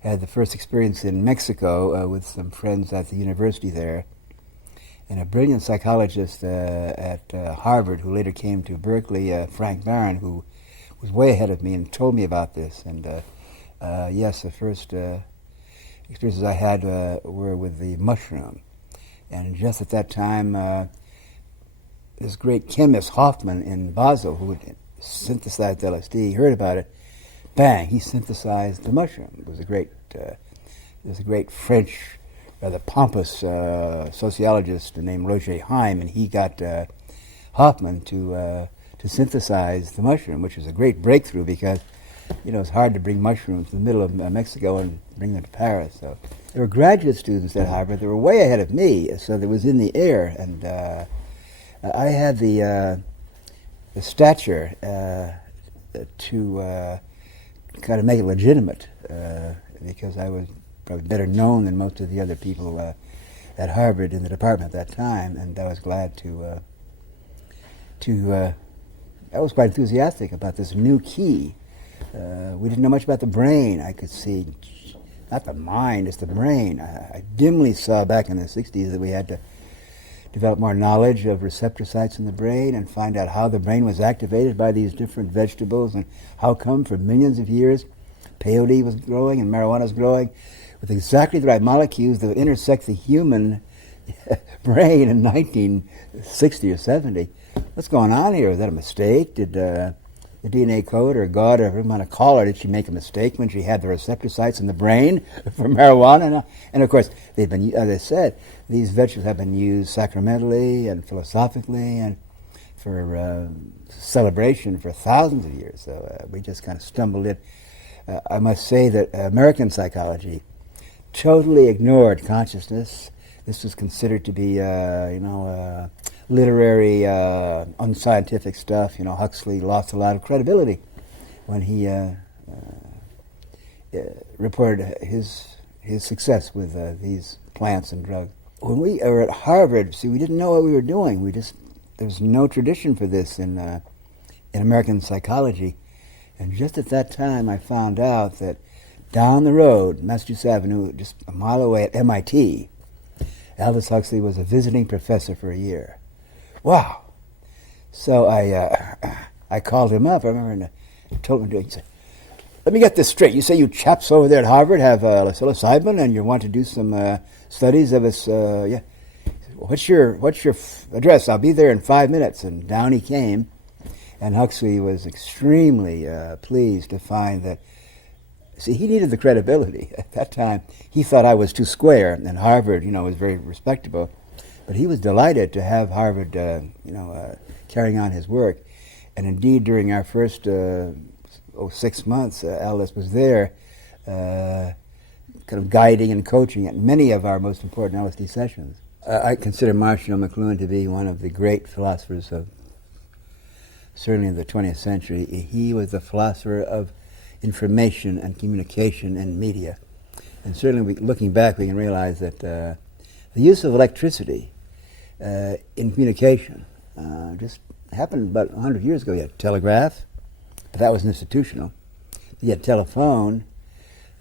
had the first experience in Mexico with some friends at the university there, and a brilliant psychologist at Harvard who later came to Berkeley, Frank Barron, who was way ahead of me and told me about this. And yes, the first experiences I had were with the mushroom. And just at that time, this great chemist Hoffman in Basel, who had synthesized LSD, heard about it. Bang! He synthesized the mushroom. It was a great French, rather pompous sociologist named Roger Heim, and he got Hoffman to synthesize the mushroom, which was a great breakthrough because it's hard to bring mushrooms to the middle of Mexico and bring them to Paris. So there were graduate students at Harvard that were way ahead of me, so it was in the air, and I had the stature to kind of make it legitimate because I was probably better known than most of the other people at Harvard in the department at that time, and I was glad I was quite enthusiastic about this new key. We didn't know much about the brain. I could see, not the mind, it's the brain. I dimly saw back in the 60s that we had to develop more knowledge of receptor sites in the brain and find out how the brain was activated by these different vegetables and how come for millions of years peyote was growing and marijuana was growing with exactly the right molecules that would intersect the human brain in 1960 or 70. What's going on here? Is that a mistake? Did the DNA code or God or whatever you want to call her, did she make a mistake when she had the receptor sites in the brain for marijuana? And of course, they've been, as I said, these vegetables have been used sacramentally and philosophically and for celebration for thousands of years. So we just kind of stumbled in. I must say that American psychology totally ignored consciousness. This was considered to be, literary, unscientific stuff. Huxley lost a lot of credibility when he reported his success with these plants and drugs. When we were at Harvard, we didn't know what we were doing. There was no tradition for this in American psychology. And just at that time, I found out that down the road, Massachusetts Avenue, just a mile away at MIT, Aldous Huxley was a visiting professor for a year. Wow! So I called him up. I remember and told him, he said, "Let me get this straight. You say you chaps over there at Harvard have psilocybin, and you want to do some studies of this? Yeah. What's your address? I'll be there in 5 minutes." And down he came, and Huxley was extremely pleased to find that. See, he needed the credibility. At that time, he thought I was too square, and Harvard, was very respectable. But he was delighted to have Harvard, carrying on his work. And indeed, during our first 6 months, Aldous was there, kind of guiding and coaching at many of our most important LSD sessions. I consider Marshall McLuhan to be one of the great philosophers of, certainly of the 20th century. He was the philosopher of information and communication and media. And certainly looking back, we can realize that the use of electricity in communication just happened about 100 years ago. You had telegraph, but that was institutional. You had telephone.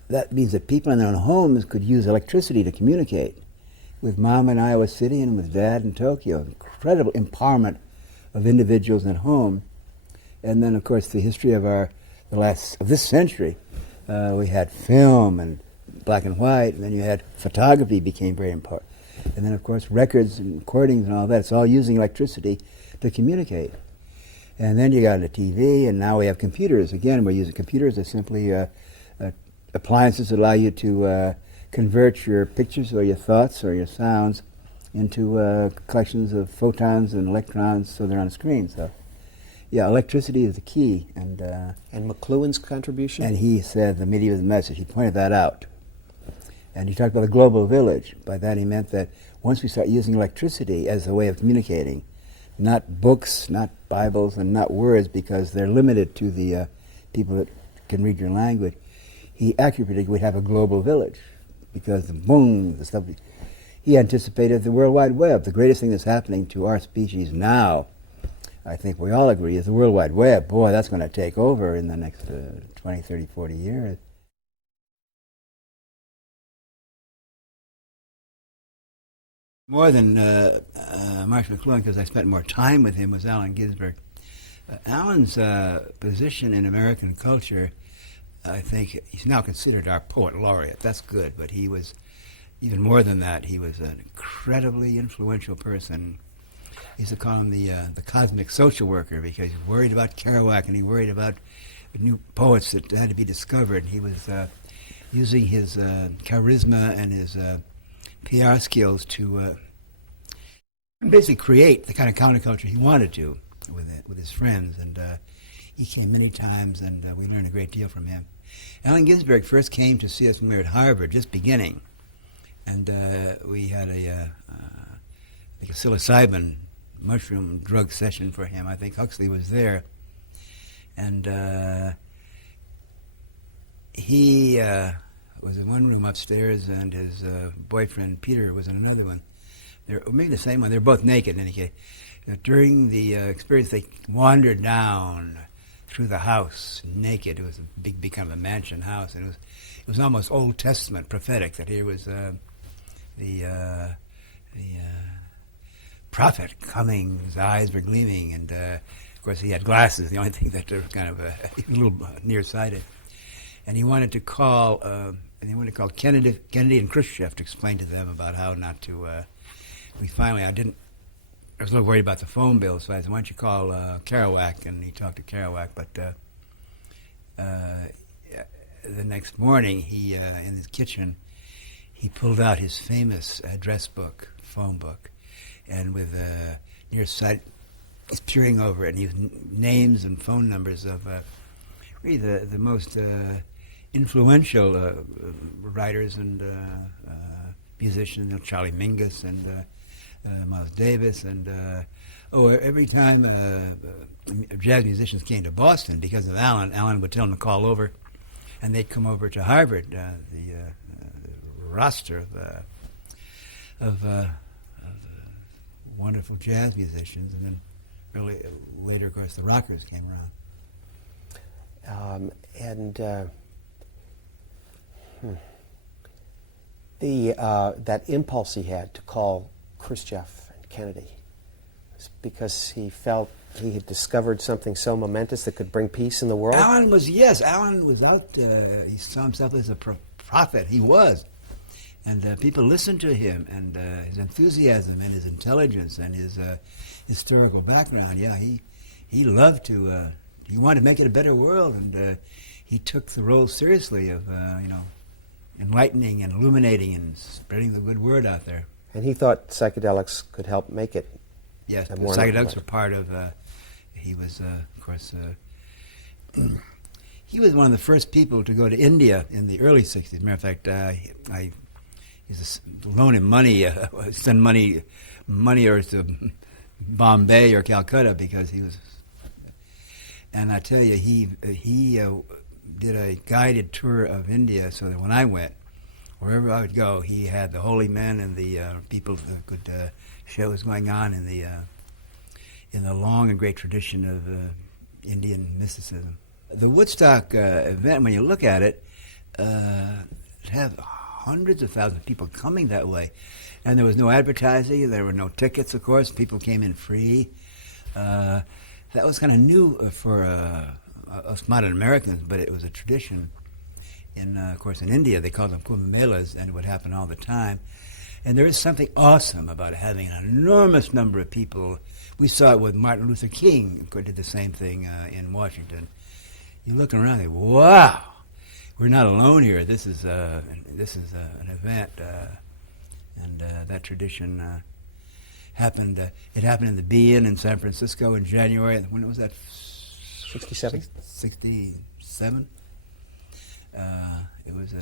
That means that people in their own homes could use electricity to communicate with Mom in Iowa City and with Dad in Tokyo. Incredible empowerment of individuals at home. And then, of course, the history of this century, we had film and black and white, and then you had photography became very important. And then, of course, records and recordings and all that. It's all using electricity to communicate. And then you got into TV, and now we have computers. Again, we're using computers as simply appliances that allow you to convert your pictures or your thoughts or your sounds into collections of photons and electrons so they're on a screen. So, yeah, electricity is the key. And McLuhan's contribution? And he said the media was the message. He pointed that out. And he talked about the global village. By that he meant that once we start using electricity as a way of communicating, not books, not Bibles, and not words, because they're limited to the people that can read your language, he accurately predicted we'd have a global village. Because the stuff, he anticipated the World Wide Web. The greatest thing that's happening to our species now, I think we all agree, is the World Wide Web. Boy, that's going to take over in the next 20, 30, 40 years. More than Marsh McLuhan, because I spent more time with him, was Allen Ginsberg. Allen's position in American culture, I think, he's now considered our poet laureate. That's good, but he was, even more than that, he was an incredibly influential person. He used to call him the cosmic social worker, because he worried about Kerouac and he worried about new poets that had to be discovered. He was using his charisma and his PR skills to basically create the kind of counterculture he wanted to with his friends. And he came many times, and we learned a great deal from him. Allen Ginsberg first came to see us when we were at Harvard, just beginning. And we had a psilocybin mushroom drug session for him. I think Huxley was there. And he was in one room upstairs, and his boyfriend Peter was in another one. Maybe the same one. They're both naked in any case. During the experience, they wandered down through the house naked. It was a big kind of a mansion house, and it was almost Old Testament prophetic that here was the prophet coming. His eyes were gleaming, and of course he had glasses. The only thing that were kind of a little nearsighted. And he wanted to call Kennedy and Khrushchev to explain to them about how not to. I was a little worried about the phone bill, so I said, "Why don't you call Kerouac?" And he talked to Kerouac. But the next morning, he in his kitchen, he pulled out his famous address book, phone book, and with nearsight, he's peering over it, and he used names and phone numbers of really the most influential writers and musicians, Charlie Mingus and Miles Davis, and every time jazz musicians came to Boston because of Allen would tell them to call over, and they'd come over to Harvard. The roster of wonderful jazz musicians, and then really later, of course, the rockers came around. That impulse he had to call Khrushchev and Kennedy was because he felt he had discovered something so momentous that could bring peace in the world? Allen was out, he saw himself as a prophet. He was. And people listened to him, and his enthusiasm and his intelligence and his historical background. Yeah, he loved to, he wanted to make it a better world, and he took the role seriously of, enlightening and illuminating and spreading the good word out there. And he thought psychedelics could help make it. Yes, psychedelics were part of, he was, of course, he was one of the first people to go to India in the early 60s. Matter of fact, I used to loan him money, send money or to Bombay or Calcutta because he was, and I tell you, he did a guided tour of India so that when I went, wherever I would go, he had the holy men and the people that could show what was going on in the long and great tradition of Indian mysticism. The Woodstock event, when you look at it, had hundreds of thousands of people coming that way, and there was no advertising. There were no tickets, of course. People came in free. That was kind of new for us modern Americans, but it was a tradition. Of course, in India, they called them Kumbh Melas, and it would happen all the time. And there is something awesome about having an enormous number of people. We saw it with Martin Luther King, who did the same thing in Washington. You look around, and wow, we're not alone here. This is an event, and that tradition happened. It happened in the Bean in San Francisco in January. When was that? 67. 67. It was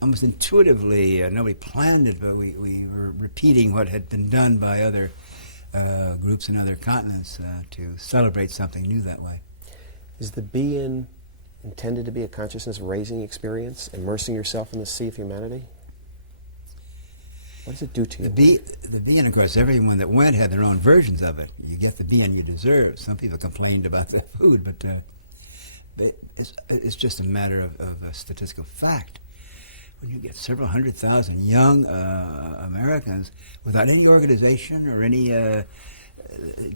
almost intuitively, nobody planned it, but we were repeating what had been done by other groups in other continents to celebrate something new that way. Is the Being intended to be a consciousness-raising experience, immersing yourself in the sea of humanity? What does it do to you? The Being, of course, everyone that went had their own versions of it. You get the Being you deserve. Some people complained about the food, but it's just a matter of statistical fact. when you get several 100,000 young Americans without any organization or any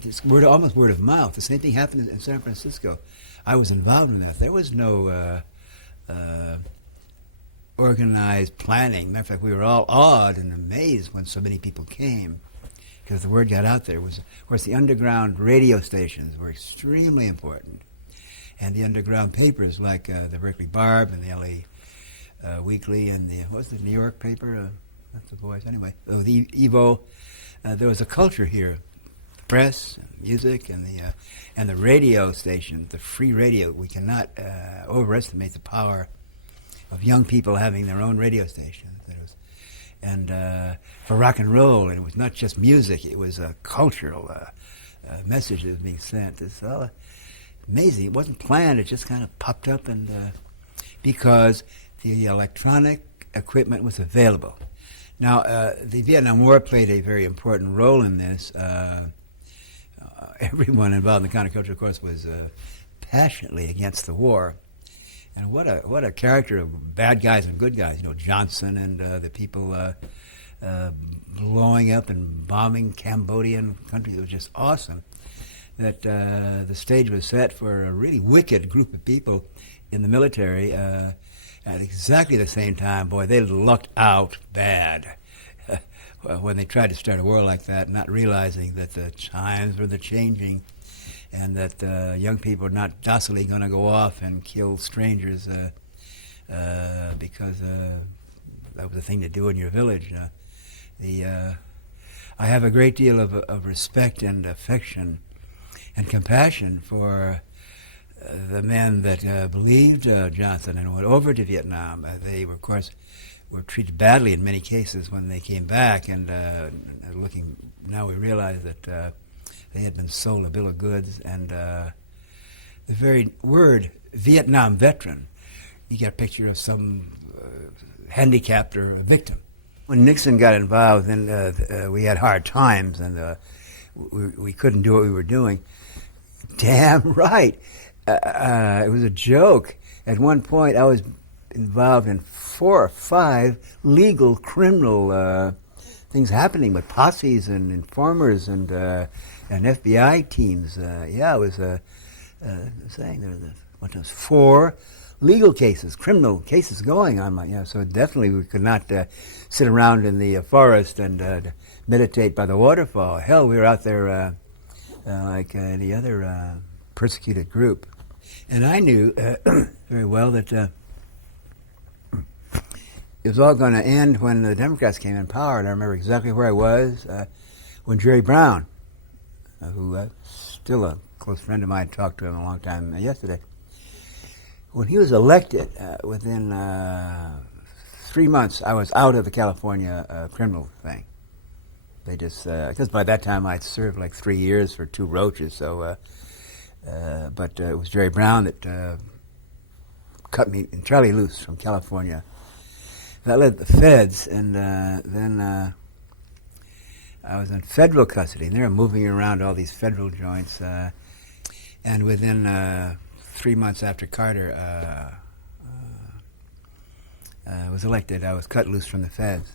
just almost word of mouth. The same thing happened in San Francisco. I was involved in that. There was no organized planning. Matter of fact, we were all awed and amazed when so many people came, because the word got out there. Of course, the underground radio stations were extremely important, and the underground papers like the Berkeley Barb and the L.A. Weekly and what was the New York paper? That's the voice. Anyway, the Evo. There was a culture here, the press, and music, and the radio station, the free radio. We cannot overestimate the power of young people having their own radio stations. And for rock and roll, and it was not just music; it was a cultural message that was being sent. It's all amazing. It wasn't planned; it just kind of popped up, and because the electronic equipment was available. Now, the Vietnam War played a very important role in this. Everyone involved in the counterculture, of course, was passionately against the war. And what a character of bad guys and good guys. You know, Johnson and the people blowing up and bombing Cambodian countries. It was just awesome that the stage was set for a really wicked group of people in the military at exactly the same time. Boy, they lucked out bad when they tried to start a war like that, not realizing that the times were changing, and that young people are not docilely going to go off and kill strangers because that was the thing to do in your village. I have a great deal of respect and affection and compassion for the men that believed Johnson and went over to Vietnam. They were, of course, were treated badly in many cases when they came back, and looking now we realize that they had been sold a bill of goods, and the very word Vietnam veteran, you get a picture of some handicapped or a victim. When Nixon got involved, then we had hard times, and we couldn't do what we were doing. Damn right. It was a joke. At one point, I was involved in 4 or 5 legal criminal things happening with posses and informers and FBI teams. Yeah, I was saying there was 4 legal cases, criminal cases going on. So definitely we could not sit around in the forest and meditate by the waterfall. Hell, we were out there like any other persecuted group. And I knew very well that it was all going to end when the Democrats came in power. And I remember exactly where I was when Jerry Brown, who still a close friend of mine, talked to him a long time yesterday. When he was elected, within 3 months, I was out of the California criminal thing. They just, because by that time I'd served like 3 years for 2 roaches, so, but it was Jerry Brown that cut me entirely loose from California. That led the feds, and then I was in federal custody, and they were moving around all these federal joints, and within 3 months after Carter was elected, I was cut loose from the feds.